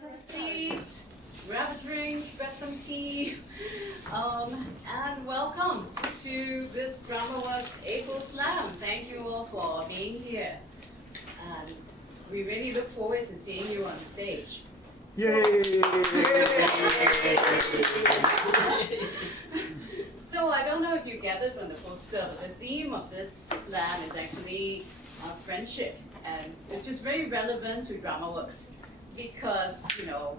some seats, grab a drink, grab some tea, and welcome to this DramaWorks April Slam. Thank you all for being here. And we really look forward to seeing you on stage. Yay! So I don't know if you gathered from the poster, but the theme of this slam is actually friendship, and which is very relevant to DramaWorks because, you know,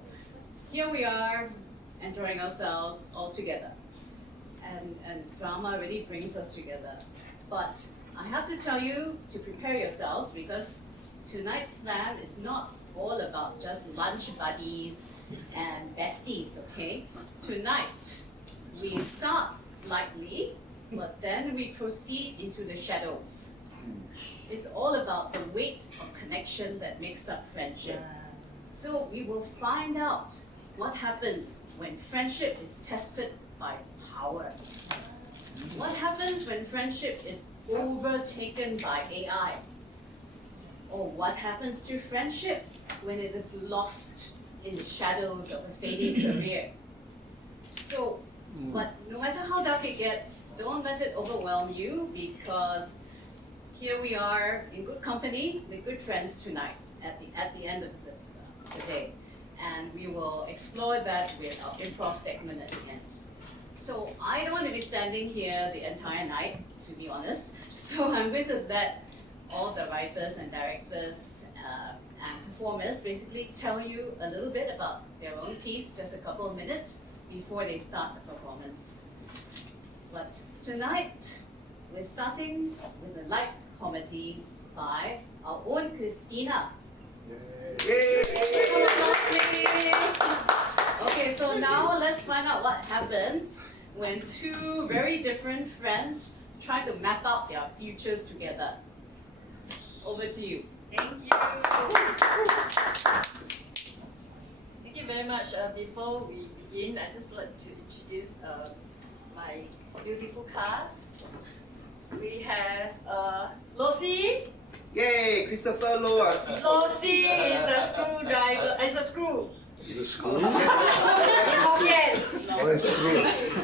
here we are enjoying ourselves all together, and drama really brings us together. But I have to tell you to prepare yourselves because tonight's slam is not all about just lunch buddies and besties, okay? Tonight, we start lightly, but then we proceed into the shadows. It's all about the weight of connection that makes up friendship. So we will find out what happens when friendship is tested by power. What happens when friendship is overtaken by AI? Or what happens to friendship when it is lost in the shadows of a fading career? So, but no matter how dark it gets, don't let it overwhelm you because here we are in good company with good friends tonight at the end of the day. And we will explore that with our improv segment at the end. So I don't want to be standing here the entire night, to be honest. So I'm going to let all the writers and directors and performers basically tell you a little bit about their own piece, just a couple of minutes before they start the performance. But tonight, we're starting with a light comedy by our own Christina. Yay! Okay, so now let's find out what happens when two very different friends try to map out their futures together. Over to you. Thank you. Thank you very much. Before we begin, I just like to introduce my beautiful cast. We have Lucy. Yay! Christopher Loas. Lucy is a screwdriver. Is a screw. Is it school? Yes. Oh, it's school.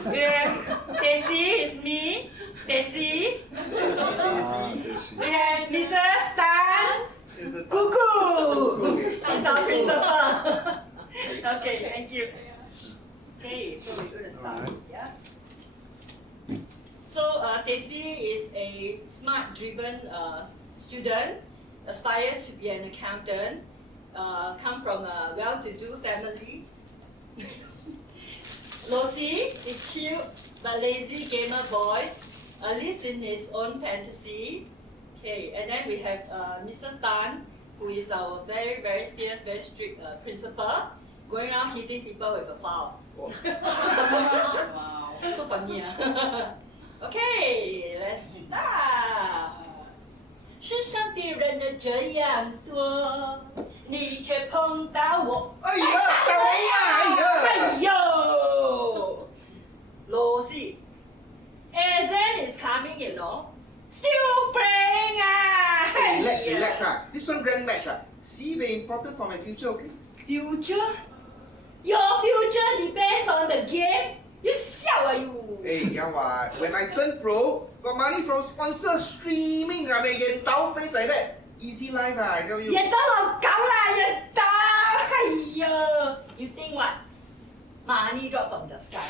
We have Daisy is me. Daisy. Daisy. We have Mrs. Tan. Cuckoo. She's our principal. Okay, thank you. Okay, so we're gonna start. Yeah. So Daisy is a smart, driven student, aspire to be an accountant, come from a well-to-do family. Lucy is chill but lazy gamer boy, lives in his own fantasy. Okay, and then we have Mrs. Tan, who is our very, very fierce, very strict principal, going around hitting people with a file. Wow. So funny, Okay, let's start. 世上的人儿这样多，你却碰到我。哎呀，搞咩呀？哎呦，Lucy, exam is coming, you know. Still playing Hey, relax ah. This one grand match ah. See, very important for my future, okay? Future? Your future depends on the game. You 笑啊 you. Hey, yeah what? When I turn pro, got money from sponsor streaming. I mean, 演刀 face like that. Easy life ah, I tell you. 演到老高啦，演到，哎呀 You think what? Money drop from the sky?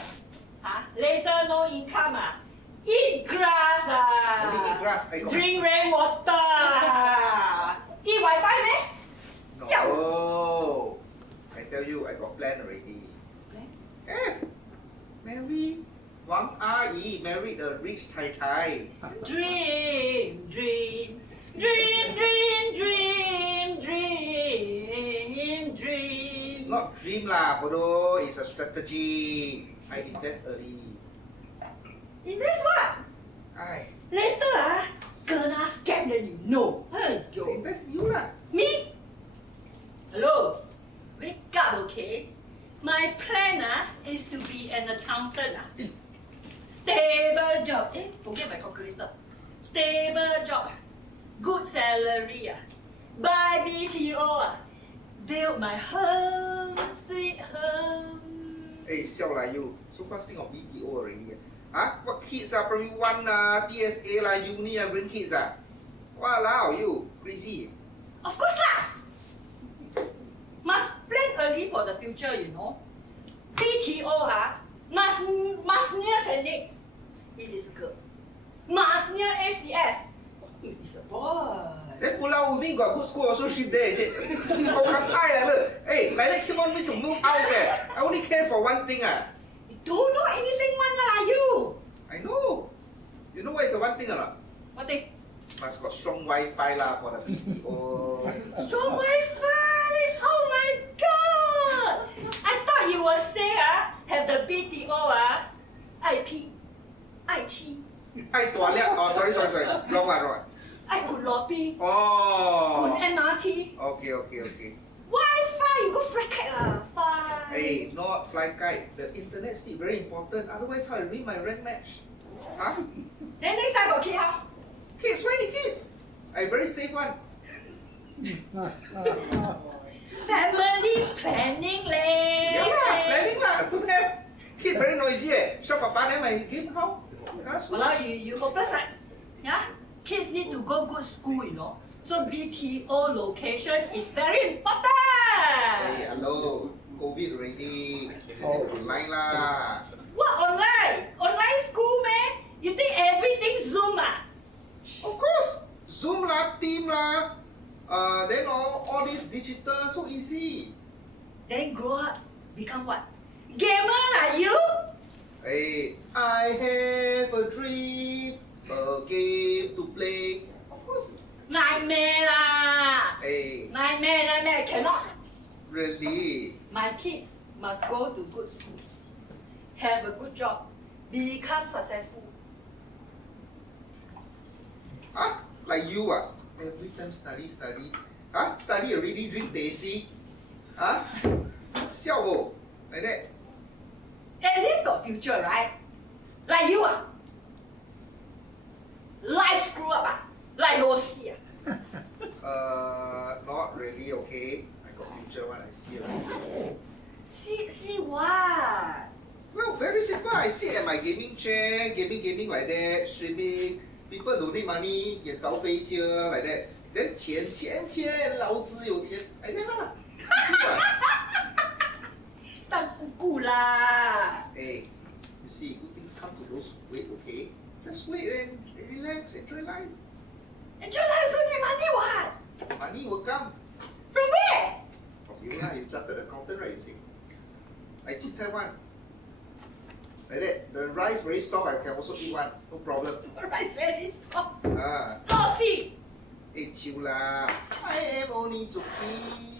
Huh? Later no income ah? Eat grass ah? Only eat grass. I got Drink rainwater ah? Eat Wi-Fi meh? No. I tell you, I got plan already. Plan? Eh, marry Wang Ayi, married a rich Thai. Dream, dream, dream, dream, dream, dream, dream. Not dream lah, bodoh. It's a strategy. I invest early. Invest what? I Later gonna scam then you know. Hey, yo. invest you lah. Me? Hello? Wake up, okay? My plan is to be an accountant. Stable job. Forget my calculator. Stable job. Good salary. Buy BTO. Build my home. sweet home. Hey, xiao lah you. So fast think of BTO already. Huh? What kids are primary 1 TSA lah, uni grandkids Walao, you crazy. Of course lah. Must plan early for the future, you know. BTO must near Phoenix if it's a girl. Must near ACS if it's a boy. Then Pulau Ubin got good school also ship there, is it? How come hey, like that keep on me to move house I only care for one thing You don't know anything one lah, you. I know. You know what is the one thing or not? What thing? Must got strong Wi-Fi lah for the BTO. Strong Wi-Fi! Oh my god! I thought you would say have the BTO IP 爱妻 Hi, toilet. Oh, sorry. Wrong one. 爱good lobby Oh. good MRT Okay. Wi-Fi you go fly kite lah fine. Hey, not fly kite. The internet speed very important. Otherwise, how I read my rank match? Huh? Then next time got kid how? Kids, why the kids? I very safe one. Family planning leh. Yeah lah, planning lah. Don't have. Kid very noisy Show papa then my game how? Well, you hopeless Yeah? Kids need to go good school, you know. So BTO location is very important. Hey, hello. COVID already. Online lah. What online? Online school man? You think everything Zoom Of course. Zoom lah, Team lah. Then all this digital so easy. Then grow up, become what? Gamer lah you? Hey, I have a dream, a game to play. Of course. Nightmare lah. Hey, Nightmare cannot. really? My kids must go to good schools, have a good job, become successful. Huh? Like you Every time study. Huh? Study already drink Daisy. Huh? Siao bo. Like that. At least got future, right? Like you life screw up like Lucy Not really okay. I got future one, I see lah. See what? Well, very simple. I sit at my gaming chair, gaming like that, streaming. People donate money, 也倒飞 here like that. Then 钱，老子有钱，like that lah. See what? 当姑姑啦。 Hey, you see, good things come to those who wait, okay? Just wait and relax, enjoy life. Enjoy life also need money what? Money will come From where? from you lah. You chartered accountant, right? You see. I eat Taiwan. Like that, the rice very soft. I can also eat one, no problem. Rice very soft. Eh, Lucy. chill lah. I am only joking.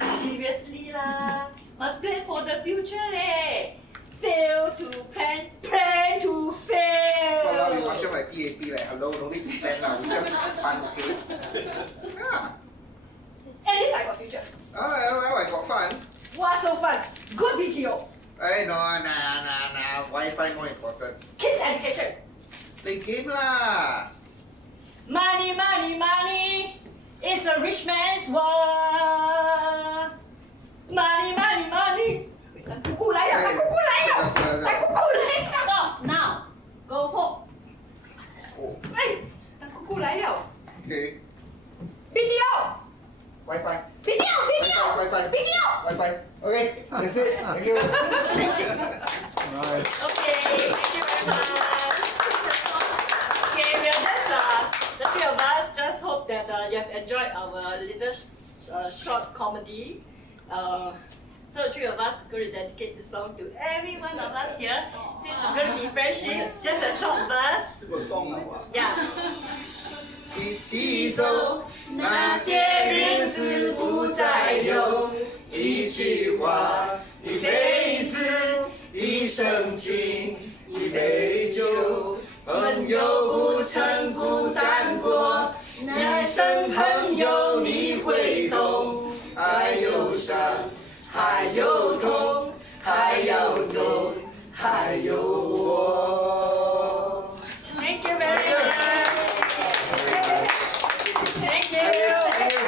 Seriously lah. Must plan for the future leh. Fail to plan to fail. Wow, you macam like PAP like hello, no need to plan lah. We just have fun, okay? Yeah. At least I got future. Well, I got fun. What's so fun? Good BTO. Hey, no, nah. Wi-Fi more important. Kids education. Play game lah. Money. It's a rich man's world. Money. 姑姑来了，Stop now. Go home. 哎，姑姑来了。 Okay. BTO. Wi-Fi. BTO. Wi-Fi. Okay, that's it. Thank you. Nice. Okay, thank you very much. Okay, we are just the three of us. Just hope that you have enjoyed our little short comedy. So the three of us is going to dedicate this song to every one of us here. Since it's going to be friendship, just a short verse. 这个 song 啊。 Yeah. 一起走，那些日子不再有。一句话，一辈子，一生情，一杯酒。朋友不曾孤单过，一生朋友你会懂。爱有伤，还有痛，还要走，还有我。 Thank you very much. Thank you. Thank you.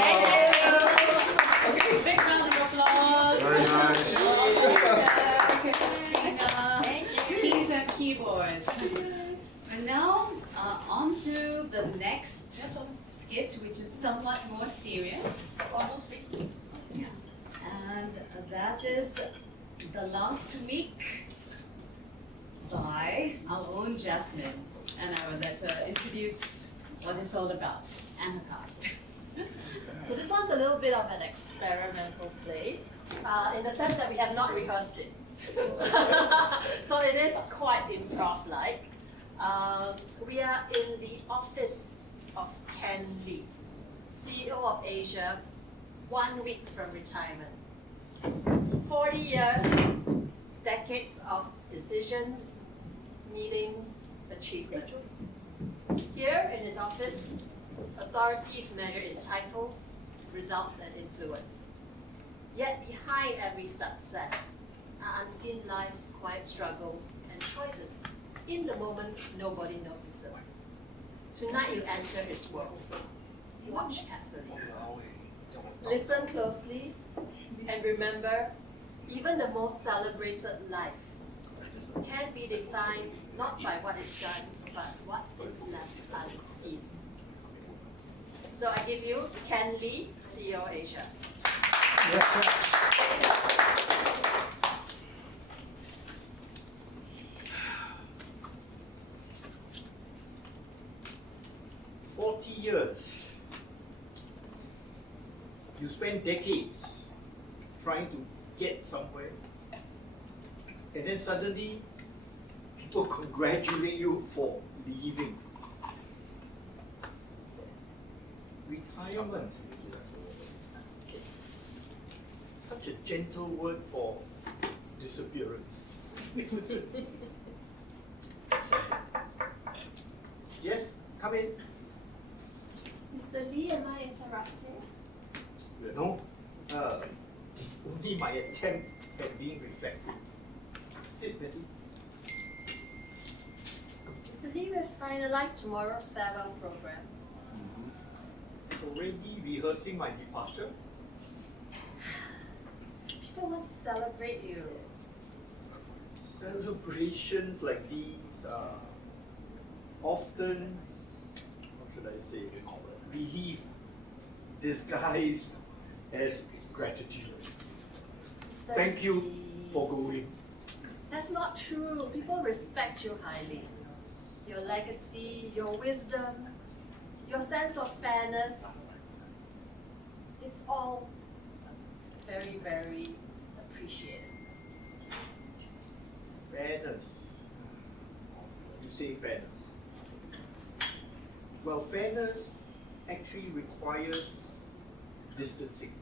Thank you. Okay. Big round And now, on to the next skit, which is somewhat more serious. And that is The Last Week by our own Jasmine. And I will let her introduce what it's all about and her cast. So this one's a little bit of an experimental play, in the sense that we have not rehearsed it. So it is quite improv-like. We are in the office of Ken Lee, CEO of Asia, 1 week from retirement. 40 years, decades of decisions, meetings, achievements. Here in his office, authorities measure in titles, results, and influence. Yet behind every success are unseen lives, quiet struggles, and choices in the moments nobody notices. Tonight you enter his world. Watch carefully. Listen closely, and remember, even the most celebrated life can be defined not by what is done, but what is left unseen. So I give you Ken Lee, CEO Asia. Yes, 40 years. You spend decades trying to get somewhere, and then suddenly people congratulate you for leaving. Retirement. Such a gentle word for disappearance. Yes, come in. Mr. Lee, am I interrupting? No, only my attempt at being reflective. Sit, Betty. Mr. Lee, we've finalized tomorrow's farewell program. Already rehearsing my departure. People want to celebrate you. Celebrations like these are often, how should I say, relief disguised as gratitude. Mr. Thank you Lee. for going. That's not true. People respect you highly. Your legacy, your wisdom, your sense of fairness, it's all very, very appreciated. Fairness. You say fairness. Well, fairness actually requires distancing.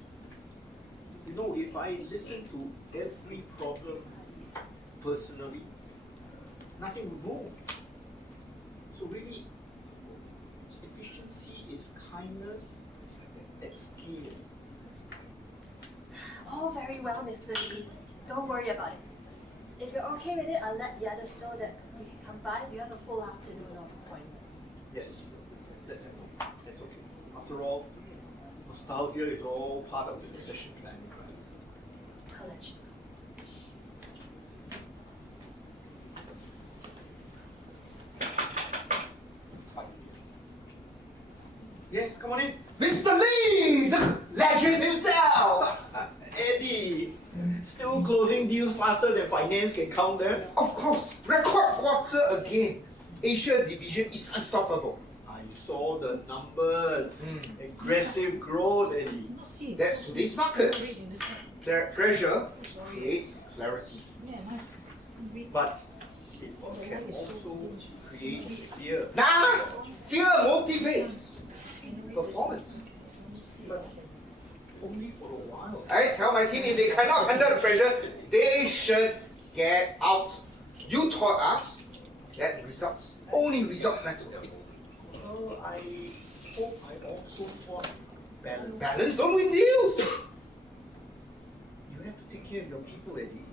You know, if I listen to every problem personally, nothing would move. So really, efficiency is kindness at scale. All very well, Mr. Lee. Don't worry about it. If you're okay with it, I'll let the others know that we can come by. You have a full afternoon of appointments. Yes, let them know. That's okay. After all, nostalgia is all part of succession planning, right? I'll let you know. Yes, come on in. Mr. Lee, the legend himself! Eddie, still closing deals faster than finance can count them? Of course, record quarter again. Asia division is unstoppable. I saw the numbers. Aggressive growth, Eddie. That's today's market. Pressure creates clarity. But it can also create fear. Nah, fear motivates performance. But only for a while. I tell my team if they cannot handle the pressure, they should get out. You taught us that results, only results matter. Well, I hope I also taught balance. Balance don't win deals. You have to take care of your people, Eddie.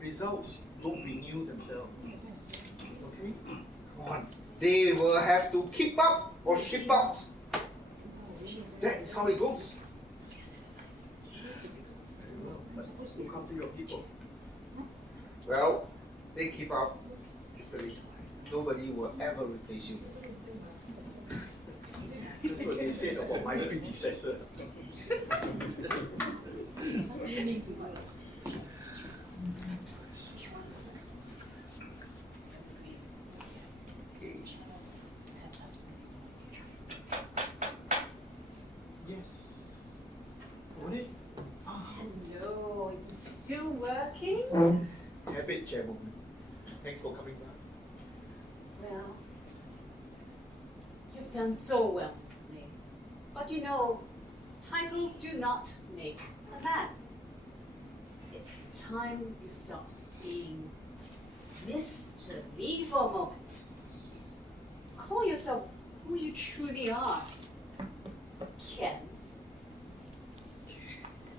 Results don't renew themselves. Okay? Come on, they will have to keep up or ship out. That is how it goes. Very well, but look after your people. Well, they keep up, Mr. Lee. nobody will ever replace you. That's what they said about my predecessor. Yes. Got it? Hello, you still working? Habit, Chairwoman. Thanks for coming down. Well, you've done so well, Mr. Ming. But you know, titles do not make a man. It's time you stop being Mr. Lee for a moment. Call yourself who you truly are. Ken.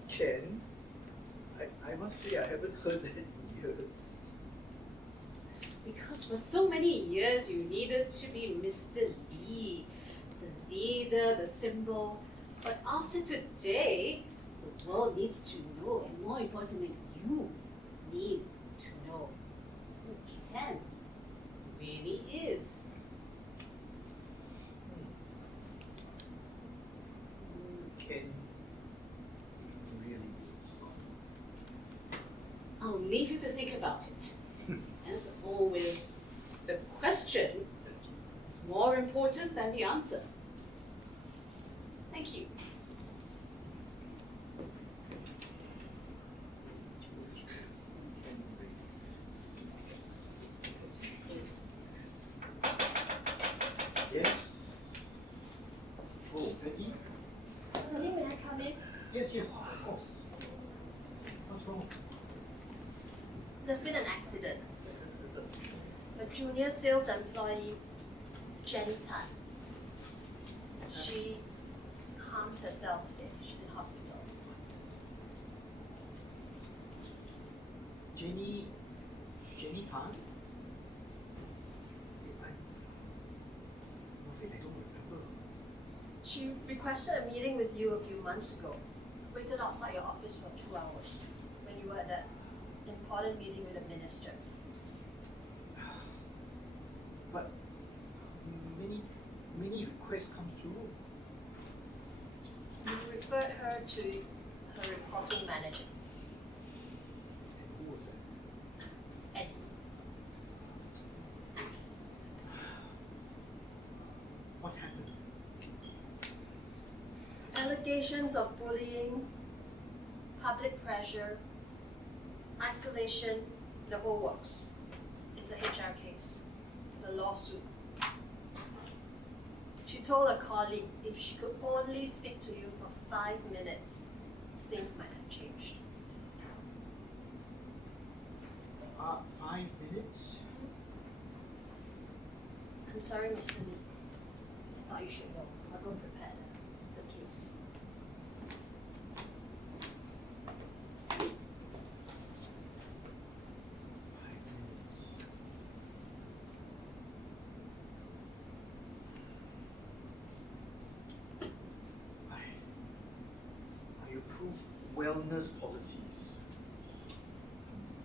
Ken? I must say I haven't heard that in years. Because for so many years you needed to be Mr. Lee, the leader, the symbol. But after today, the world needs to know, and more importantly, you need to know who Ken really is. Ken really. I'll leave you to think about it. As always, the question is more important than the answer. Thank you. Yes. Oh, Peggy? Celine, may I come in? Yes, of course. What's wrong? There's been an accident. A junior sales employee, Jenny Tan. She harmed herself today. She's in hospital. Jenny Tan? I'm afraid I don't remember. She requested a meeting with you a few months ago. Waited outside your office for 2 hours when you were at that important meeting with the minister. But many requests come through. You referred her to her reporting manager, And who was that? Eddie. What happened? Allegations of bullying, public pressure, isolation, the whole works. It's a HR case. It's a lawsuit. She told a colleague if she could only speak to you for 5 minutes, things might have changed. 5 minutes? I'm sorry, Mr. Lee. I thought you should know. I'll go prepare the case. I approve wellness policies,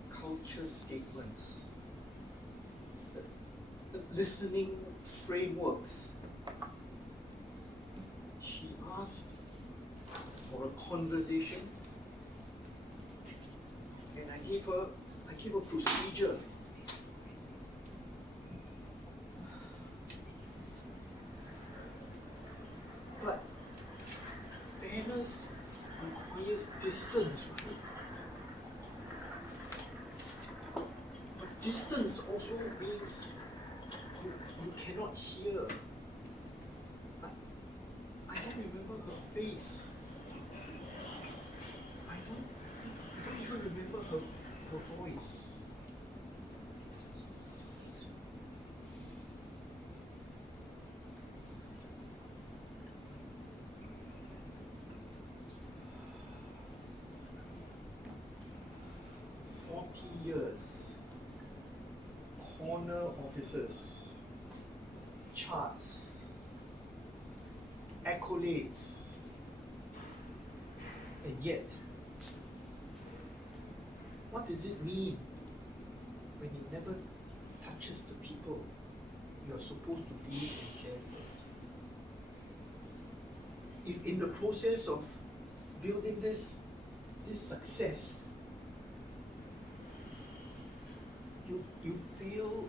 culture statements, listening frameworks. She asked for a conversation, and I gave her procedure. But fairness requires distance, right? But distance also means you cannot hear. I don't remember her face. I don't even remember her voice. Years, corner offices, charts, accolades, and yet, what does it mean when it never touches the people? you're supposed to lead and care for. If in the process of building this success, you feel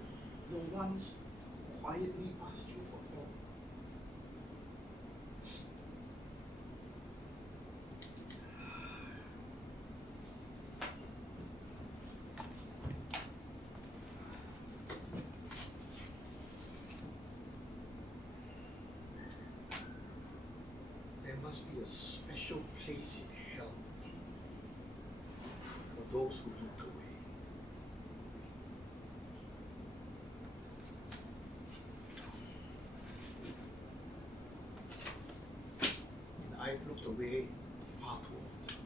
the ones quietly ask you for help, there must be a special place in hell for those who look away. And I've looked away far too often.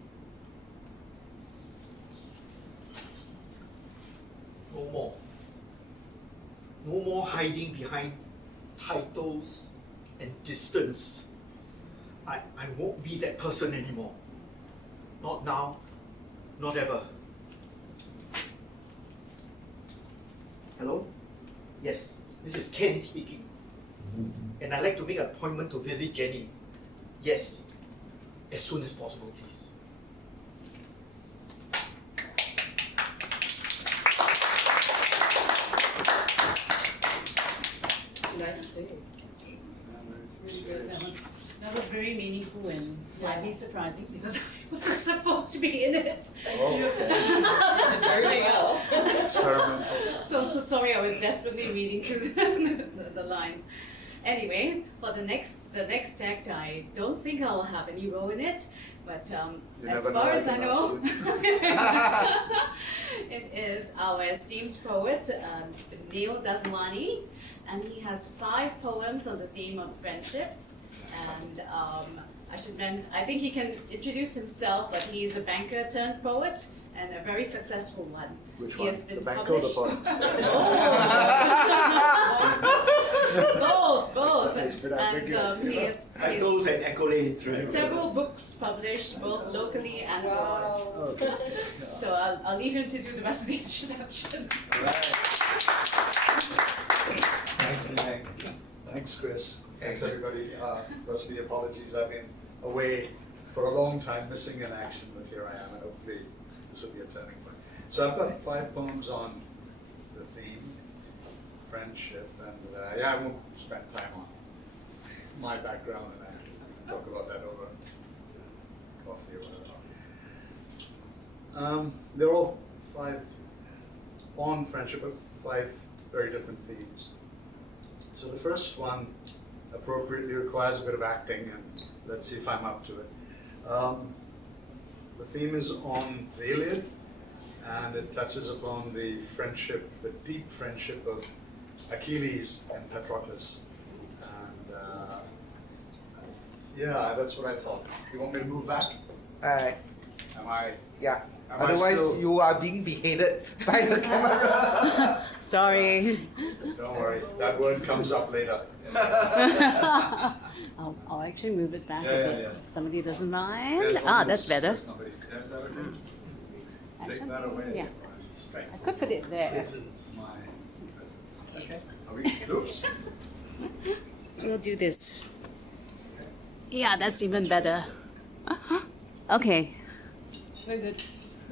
No more. No more hiding behind titles and distance. I won't be that person anymore. Not now, not ever. Hello? Yes, this is Ken speaking. And I'd like to make an appointment to visit Jenny. Yes, as soon as possible, please. Nice play. Really good. That was very meaningful and slightly surprising because I wasn't supposed to be in it. Very well. Experimental. So sorry, I was desperately reading through the lines. Anyway, for the next act, I don't think I'll have any role in it, but You as never far know, as I can know, ask it is our esteemed poet, Mr. Neil Dasmani, and he has 5 poems on the theme of friendship. And I think he can introduce himself, but he is a banker turned poet and a very successful one. Which He one? has been The bank or the published- poem? Both. It's been And ambiguous, he you know. has Echoes and accolades, right? several books published both locally and abroad. Okay. So I'll leave him to do the rest of the introduction. Thanks, Ming. Thanks, Chris. Thanks, everybody. Firstly, apologies. I've been away for a long time, missing in action, but here I am, and hopefully this will be a turning point. So I've got 5 poems on the theme, friendship, and I won't spend time on my background and action. I can talk about that over coffee or whatever. They're all 5 on friendship, but 5 very different themes. So the first one appropriately requires a bit of acting, and let's see if I'm up to it. The theme is on the Iliad, and it touches upon the friendship, the deep friendship of Achilles and Patroclus. And yeah, that's what I thought. You want me to move back? Am I? Yeah. Am I Otherwise, still- you are being beheaded by the camera. Sorry. Don't worry, that word comes up later. I'll actually move it back Yeah, a yeah, bit. yeah. If somebody doesn't mind. There's Ah, one that's loose. better. There's nobody. Is that okay? Take that Actually, away. yeah. I could put it there. My presence. Are we, oops. We'll do this. Yeah, that's even better. Okay. Very good.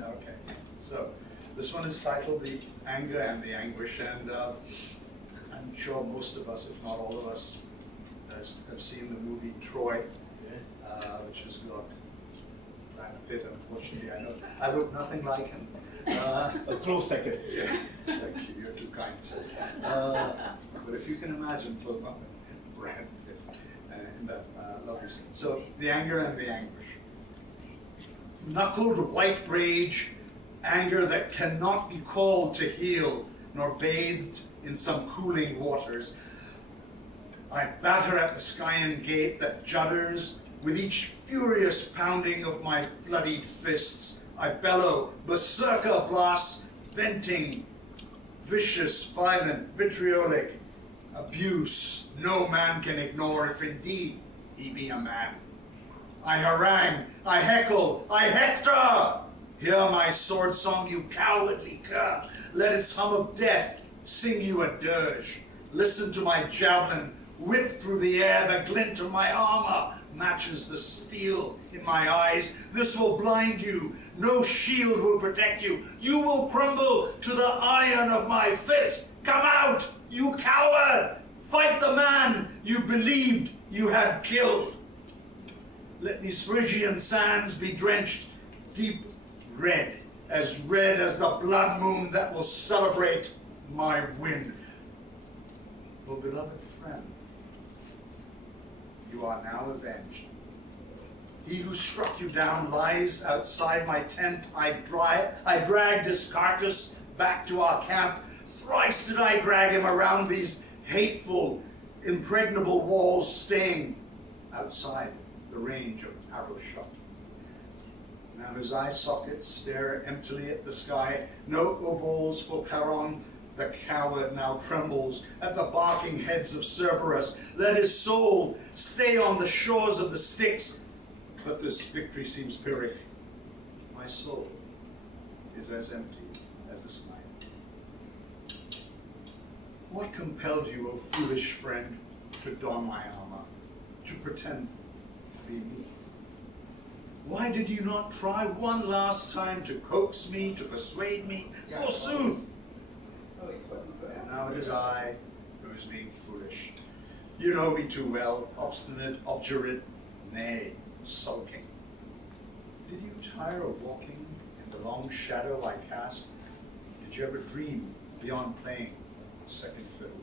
Okay, so this one is titled The Anger and the Anguish, and I'm sure most of us, if not all of us, have seen the movie Troy, which has got Brad Pitt, unfortunately. I look nothing like him. A close second. Yeah, thank you, you're too kind, sir. But if you can imagine for a moment, Brad Pitt in that lovely scene. So, the anger and the anguish. Knuckled white rage, anger that cannot be called to heal, nor bathed in some cooling waters. I batter at the Skyan gate that judders with each furious pounding of my bloodied fists. I bellow, berserker blasts, venting, vicious, violent, vitriolic abuse no man can ignore if indeed he be a man. I harangue, I heckle, I hector! Hear my sword song, you cowardly cur. Let its hum of death sing you a dirge. Listen to my javelin whip through the air. The glint of my armor matches the steel in my eyes. This will blind you. No shield will protect you. You will crumble to the iron of my fist. Come out, you coward! Fight the man you believed you had killed. Let these Phrygian sands be drenched deep red as the blood moon that will celebrate my win. Oh, beloved friend, you are now avenged. He who struck you down lies outside my tent. I dragged his carcass back to our camp. Thrice did I drag him around these hateful, impregnable walls, staying outside the range of arrow shot. Now his eye sockets stare emptily at the sky. No obols for Charon. The coward now trembles at the barking heads of Cerberus. Let his soul stay on the shores of the Styx. But this victory seems Pyrrhic. My soul is as empty as this night. What compelled you, O foolish friend, to don my armor, to pretend to be me? Why did you not try one last time to coax me, to persuade me? Forsooth! Now it is I who is being foolish. You know me too well, obstinate, obdurate, nay, sulking. Did you tire of walking in the long shadow I cast? Did you ever dream beyond playing second fiddle?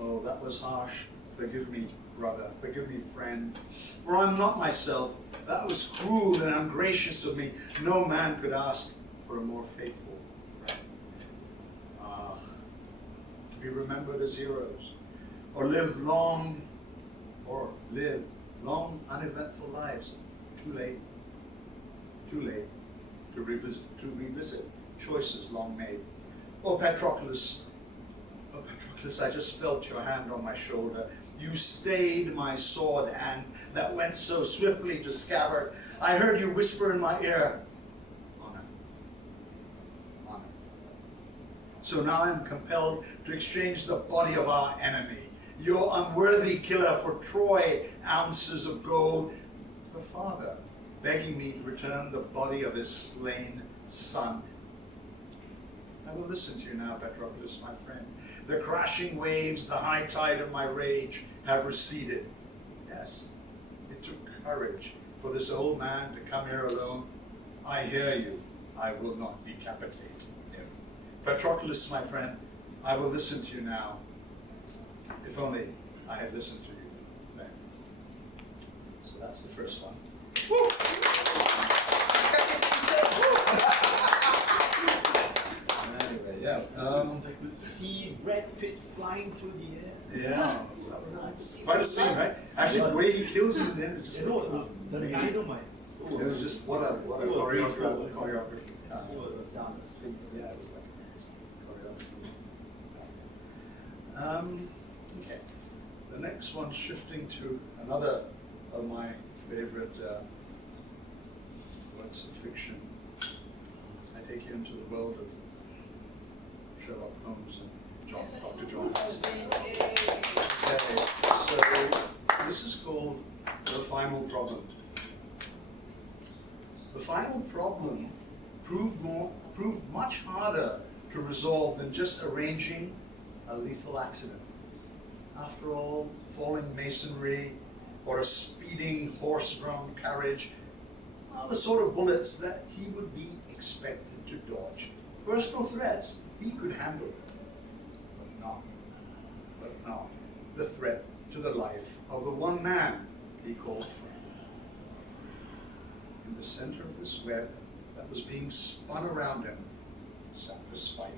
Oh, that was harsh. Forgive me, brother. Forgive me, friend. For I'm not myself. That was cruel and ungracious of me. No man could ask for a more faithful friend. Ah, to be remembered as heroes, or live long, uneventful lives. Too late to revisit choices long made. Oh, Patroclus, I just felt your hand on my shoulder. You stayed my sword hand that went so swiftly to scabbard. I heard you whisper in my ear, honor. So now I am compelled to exchange the body of our enemy, your unworthy killer, for Troy ounces of gold. The father begging me to return the body of his slain son. I will listen to you now, Patroclus, my friend. The crashing waves, the high tide of my rage have receded. Yes, it took courage for this old man to come here alone. I hear you. I will not decapitate him. Patroclus, my friend, I will listen to you now. If only I had listened to you then. So that's the first one. Anyway, yeah. I could see Brad Pitt flying through the air. Yeah. Quite a scene, right? Actually, the way he kills him then, it's just You know, it was dynamite. it was just what a choreography. Yeah, it was like choreography. Okay. The next one, shifting to another of my favorite works of fiction. I take you into the world of Sherlock Holmes and Dr. John Watson. Okay, so this is called The Final Problem. The final problem proved much harder to resolve than just arranging a lethal accident. After all, falling masonry or a speeding horse-drawn carriage are the sort of bullets that he would be expected to dodge. Personal threats he could handle, but not the threat to the life of the one man he called friend. In the center of this web that was being spun around him sat the spider.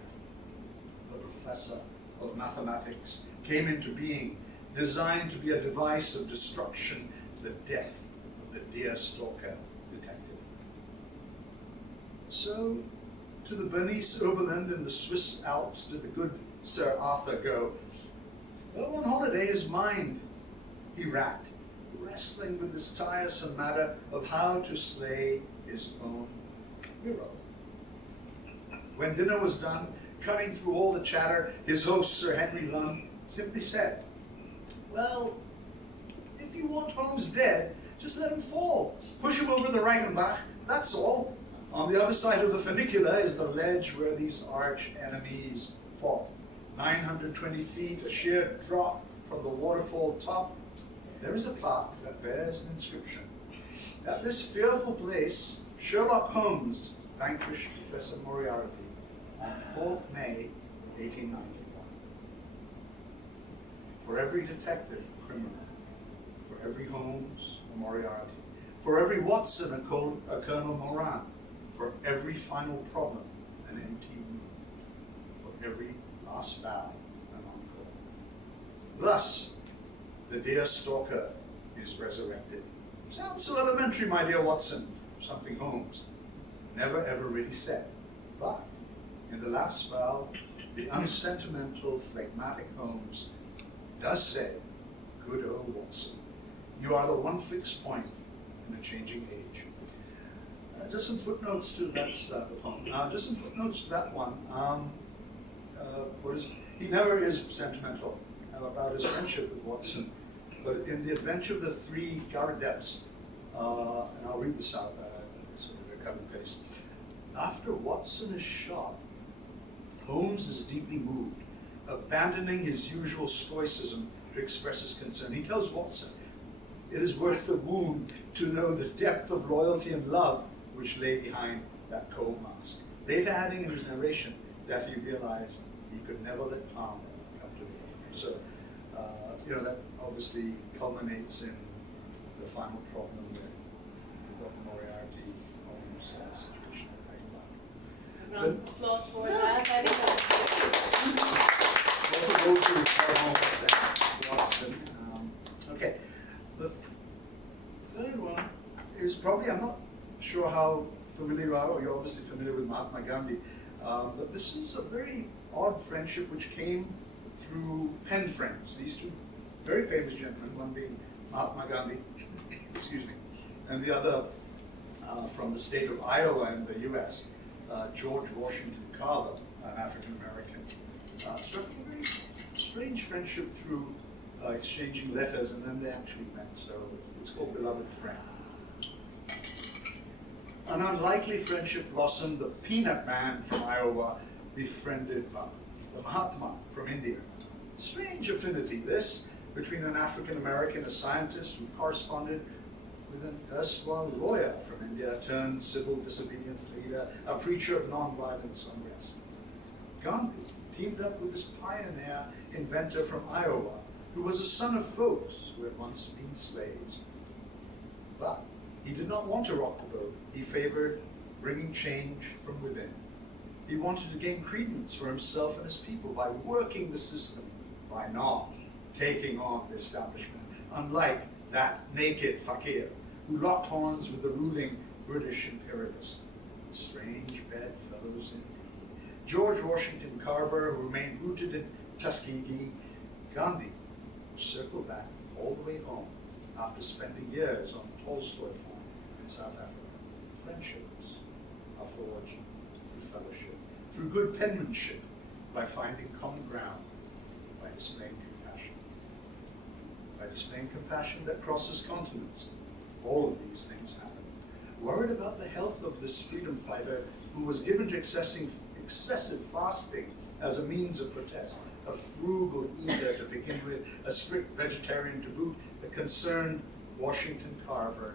The professor of mathematics came into being, designed to be a device of destruction, the death of the deer stalker detective. So, to the Bernese Oberland in the Swiss Alps did the good Sir Arthur go. Well, on holiday his mind he racked, wrestling with this tiresome matter of how to slay his own hero. When dinner was done, cutting through all the chatter, his host, Sir Henry Lunn, simply said, "Well, if you want Holmes dead, just let him fall. Push him over the Reichenbach, that's all. On the other side of the funicular is the ledge where these arch enemies fought. 920 feet, a sheer drop from the waterfall top. There is a plaque that bears an inscription. At this fearful place, Sherlock Holmes vanquished Professor Moriarty on 4th May, 1891. For every detective, a criminal. For every Holmes, a Moriarty. For every Watson, a Colonel Moran. For every final problem, an empty room. For every last bow, an encore. Thus, the dear stalker is resurrected. Sounds so elementary, my dear Watson. Something Holmes never ever really said. But in the last bow, the unsentimental, phlegmatic Holmes does say, "Good old Watson, you are the one fixed point in a changing age." Just some footnotes to that poem. Just some footnotes to that one. He never is sentimental about his friendship with Watson, but in The Adventure of the Three Gardeps, and I'll read this out, sort of a cut and paste. After Watson is shot, Holmes is deeply moved, abandoning his usual stoicism to express his concern. He tells Watson, "It is worth the wound to know the depth of loyalty and love which lay behind that cold mask," later adding in his narration that he realized he could never let Tom come to the end. So, that obviously culminates in the final problem with Moriarty, Holmes situation at Reichenbach. Round of applause for that. I think Both of those who are Holmes and Watson. Okay, the third one is probably, I'm not sure how familiar you are, or you're obviously familiar with Mahatma Gandhi, but this is a very odd friendship which came through pen friends. These two very famous gentlemen, one being Mahatma Gandhi, excuse me, and the other from the state of Iowa in the US, George Washington Carver, an African American, struck a very strange friendship through exchanging letters, and then they actually met, so it's called Beloved Friend. An unlikely friendship blossomed. The Peanut Man from Iowa befriended the Mahatma from India. Strange affinity, this, between an African American, a scientist who corresponded with an erstwhile lawyer from India turned civil disobedience leader, a preacher of nonviolence unrest. Gandhi teamed up with this pioneer inventor from Iowa, who was a son of folks who had once been slaves. But he did not want to rock the boat. He favored bringing change from within. He wanted to gain credence for himself and his people by working the system, by not taking on the establishment, unlike that naked fakir who locked horns with the ruling British imperialists. Strange bedfellows indeed. George Washington Carver, who remained rooted in Tuskegee, Gandhi, who circled back all the way home after spending years on the Tolstoy farm in South Africa. Friendships are forged through fellowship, through good penmanship, by finding common ground, by displaying compassion. By displaying compassion that crosses continents. All of these things happen. Worried about the health of this freedom fighter who was given to excessive fasting as a means of protest, a frugal eater to begin with, a strict vegetarian to boot, the concerned Washington Carver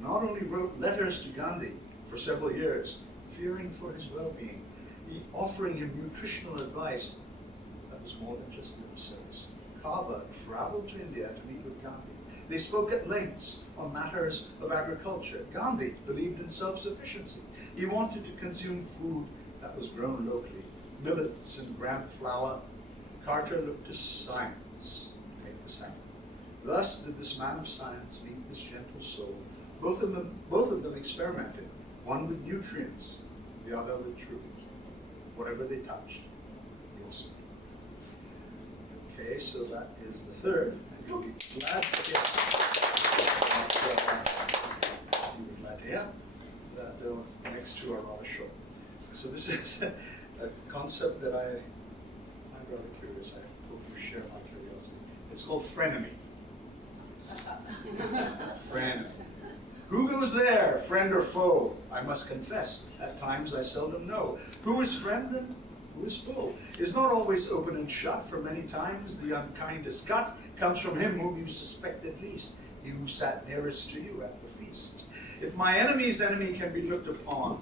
not only wrote letters to Gandhi for several years, fearing for his well-being, offering him nutritional advice that was more than just lip service. Carver traveled to India to meet with Gandhi. They spoke at lengths on matters of agriculture. Gandhi believed in self-sufficiency. He wanted to consume food that was grown locally, millets and gram flour. Carter looked to science to make the same. Thus did this man of science meet this gentle soul. Both of them experimented, one with nutrients, the other with truth. Whatever they touched, you'll see. Okay, so that is the third. And you'll be glad to hear that the next two are rather short. So this is a concept that I'm rather curious. I hope you share my curiosity. It's called frenemy. Friend. Who goes there, friend or foe? I must confess, at times I seldom know. Who is friend and who is foe? Is not always open and shut, for many times the unkindest cut comes from him whom you suspected least, he who sat nearest to you at the feast. If my enemy's enemy can be looked upon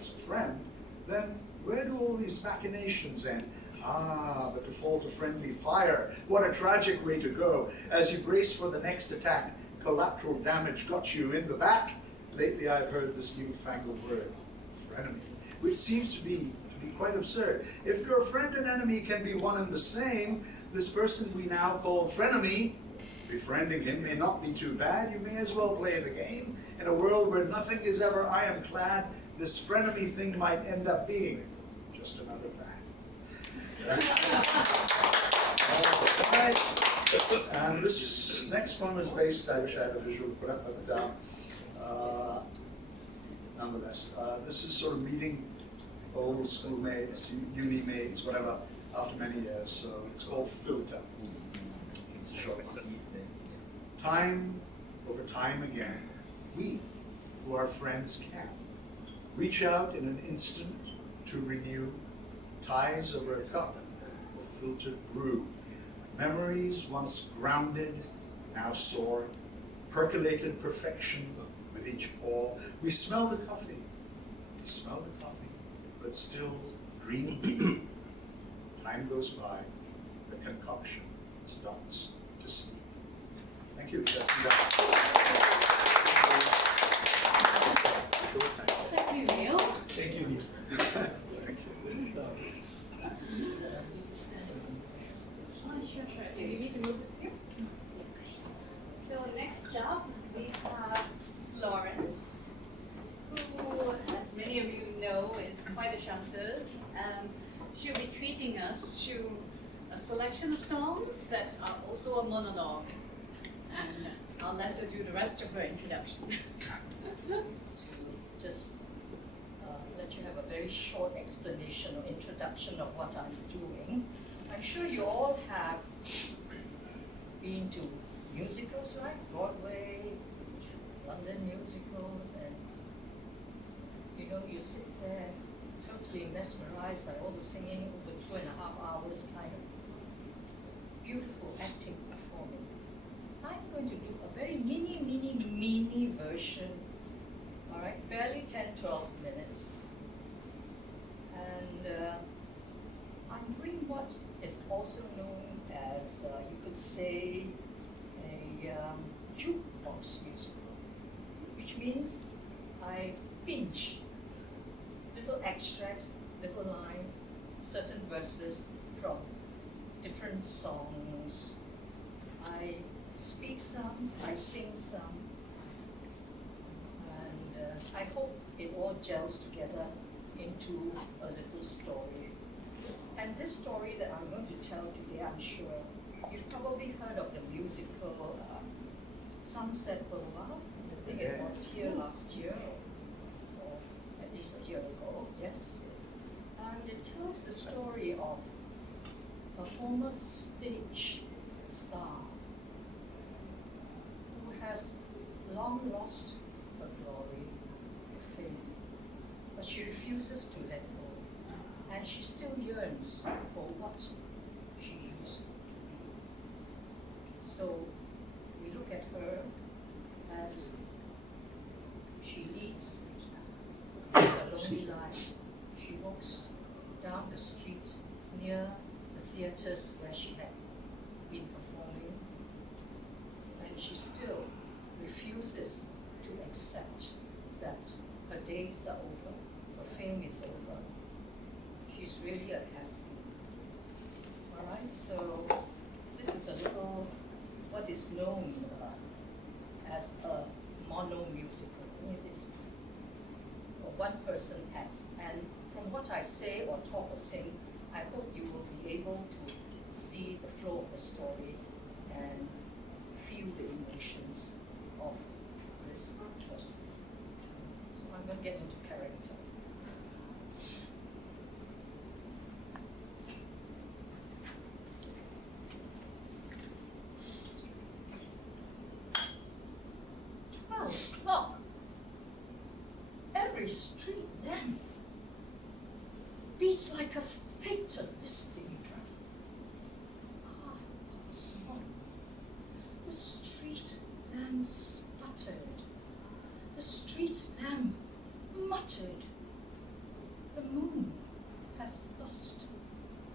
as a friend, then where do all these machinations end? Ah, but to fall to friendly fire, what a tragic way to go. As you brace for the next attack, collateral damage got you in the back. Lately I've heard this newfangled word, frenemy, which seems to be quite absurd. If your friend and enemy can be one and the same, this person we now call frenemy, befriending him may not be too bad. You may as well play the game. In a world where nothing is ever ironclad, this frenemy thing might end up being just another fad. Alright. And this next one was based, I wish I had a visual to put up, but nonetheless, this is sort of meeting old schoolmates, uni mates, whatever, after many years. So it's called Filter. It's a short one. Time over time again, we, who are friends, can reach out in an instant to renew ties over a cup of filtered brew. Memories once grounded, now soar, percolated perfection with each pour. We smell the coffee, but still dream deep. Time goes by, the concoction starts to sleep. Thank you. Thank you, Neil. Thank you, Neil. Sure. Do you need to move it here? So next up, we have Florence, who, as many of you know, is quite a chanteuse, and she'll be treating us to a selection of songs that are also a monologue. And I'll let her do the rest of her introduction. Just let you have a very short explanation or introduction of what I'm doing. I'm sure you all have been to musicals, right? Broadway, London musicals, and you sit there totally mesmerized by all the singing over 2.5 hours, kind of beautiful acting, performing. I'm going to do a very mini version, all right, barely 10-12 minutes. And I'm doing what is also known as, you could say, a jukebox musical, which means I pinch little extracts, little lines, certain verses from different songs. I speak some, I sing some, and I hope it all gels together into a little story. And this story that I'm going to tell today, I'm sure you've probably heard of the musical Sunset Boulevard. I think it was here last year, or at least a year ago, yes. And it tells the story of a former stage star who has long lost her glory, her fame, but she refuses to let go, and she still yearns for what she used to be. So we look at her as she leads a lonely life. She walks down the street near the theatres where she had been performing, and she still refuses to accept that her days are over, her fame is over. She's really a has-been. Alright, so this is a little, what is known as a mono musical. It's a one-person act, and from what I say or talk or sing, I hope you will be able to see the flow of the story and feel the emotions of this person. So I'm going to get into character. It's like a fatalistic drama. 1:30. The street lamp sputtered. The street lamp muttered. The moon has lost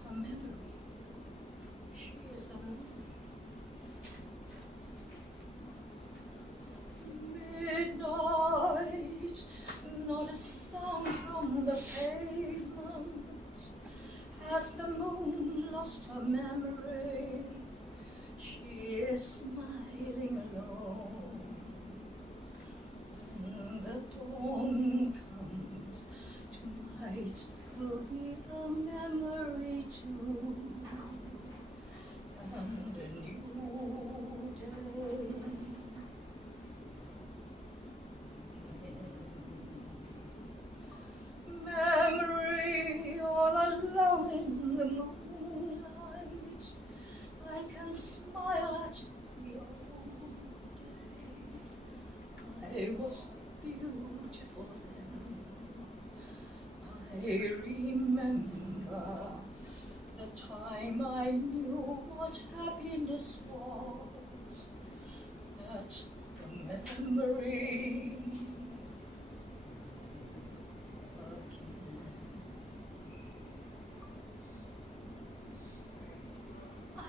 her memory. She is alone. Midnight, not a sound from the pavement. Has the moon lost her memory? She is smiling alone. When the dawn comes, tonight will be a memory too. And a new day. Memory all alone in the moonlight. I can smile at the old days. I was beautiful then. I remember the time I knew what happiness was. That the memory. I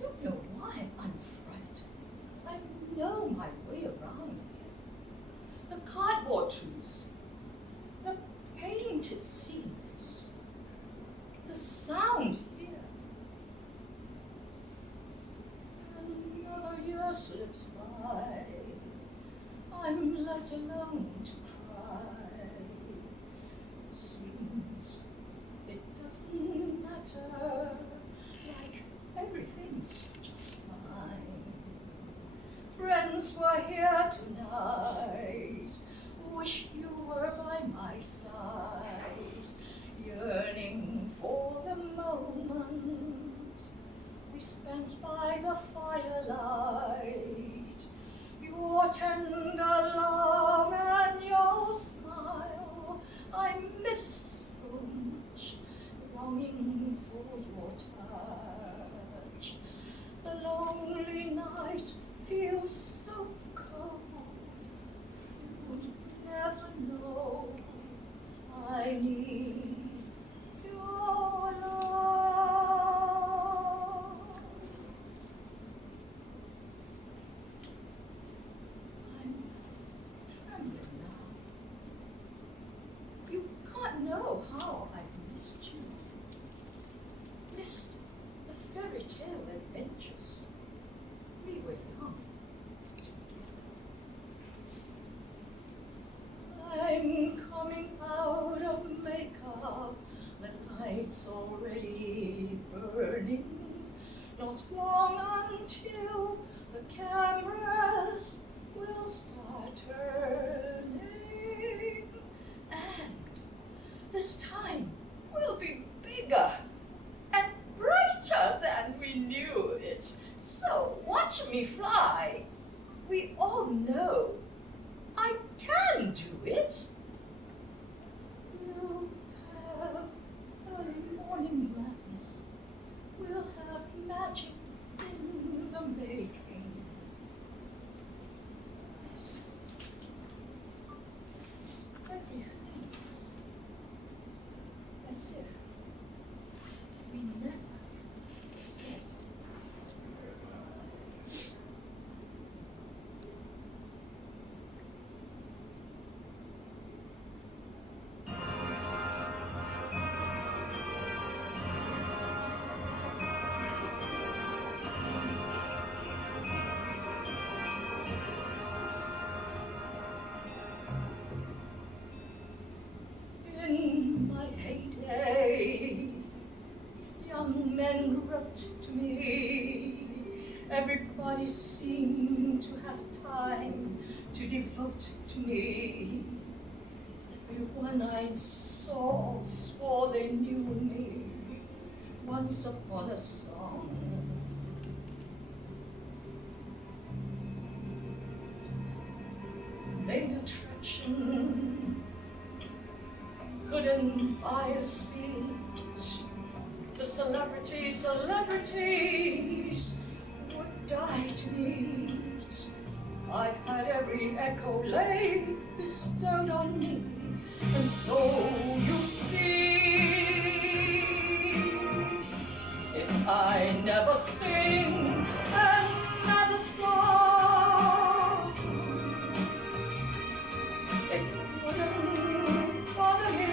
don't know why I'm frightened. I know my way around here. The cardboard trees, the painted scenes, the sound here. Another year slips by. I'm left alone to cry. Seems it doesn't matter. Like everything's just fine. Friends were here tonight. Wish you were by my side. Yearning for the moment we spent by the firelight. Your tender love and your smile I miss so much, longing for your touch. The lonely night feels so cold. You'd never know I need your love. I'm trembling now. You can't know how I've missed you. Missed the fairy tale adventures we were young together. I'm coming out of makeup, the light's already burning. Not long until the cameras will start turning. And this time will be bigger and brighter than we knew it. So watch me fly. We all know I can do it. We'll have early morning gladness. We'll have magic in the making. Yes. Everything's as if we never said. In my heyday, young men wrote to me. Everybody seemed to have time to devote to me. Everyone I saw swore they knew me once upon a song. Main attraction couldn't buy a seat echo lay bestowed on me, and so you see, if I never sing another song, it wouldn't bother me.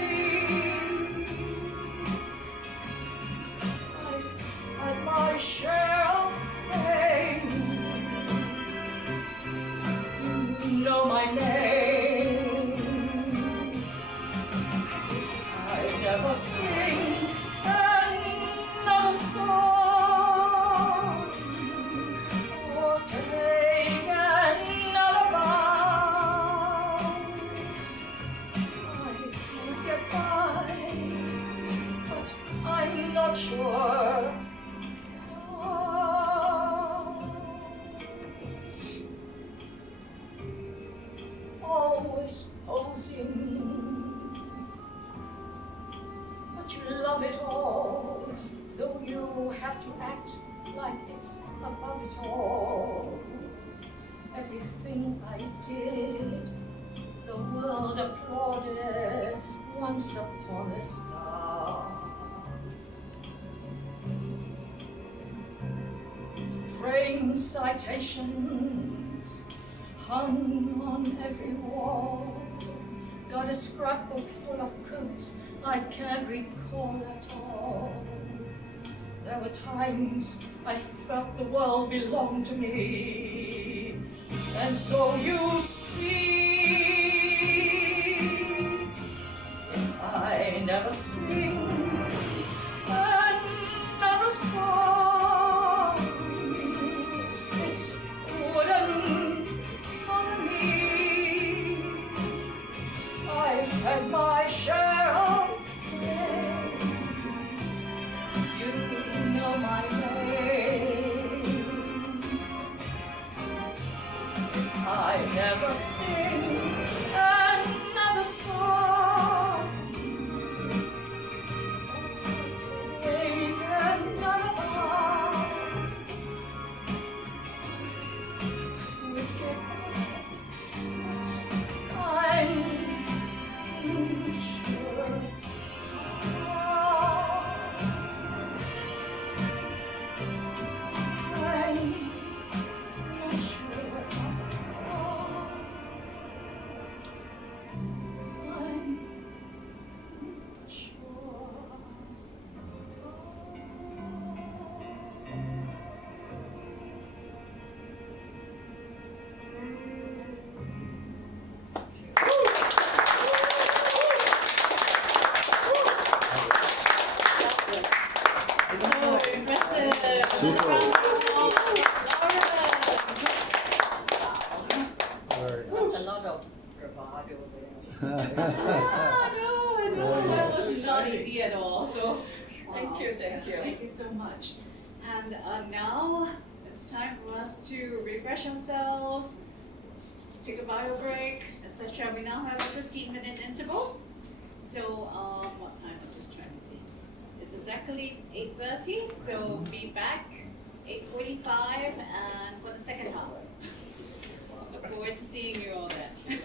I've had my share of fame, you know my name. If I never sing another song, or take another bow, I could get by, but I'm not sure how. Always posing, but you love it all, though you have to act like it's above it all. Everything I did, the world applauded once upon a star. Frame citations hung on every wall. Got a scrapbook full of codes I can't recall at all. There were times I felt the world belonged to me, and so you see, if I never sing another song, it wouldn't bother me. I've had my share of fame, you know my name. I never sing another song, take another bow. We get by, but I'm sure how. I'm not sure how. I'm not sure. So impressive. Super. That's a lot of bravado there. No, that was not easy at all. So Thank you, thank you. Thank you so much. And now it's time for us to refresh ourselves, take a bio break, etc. We now have a 15-minute interval. So what time? I'm just trying to see. It's exactly 8:30. So be back 8:45 and for the second half. Look forward to seeing you all then.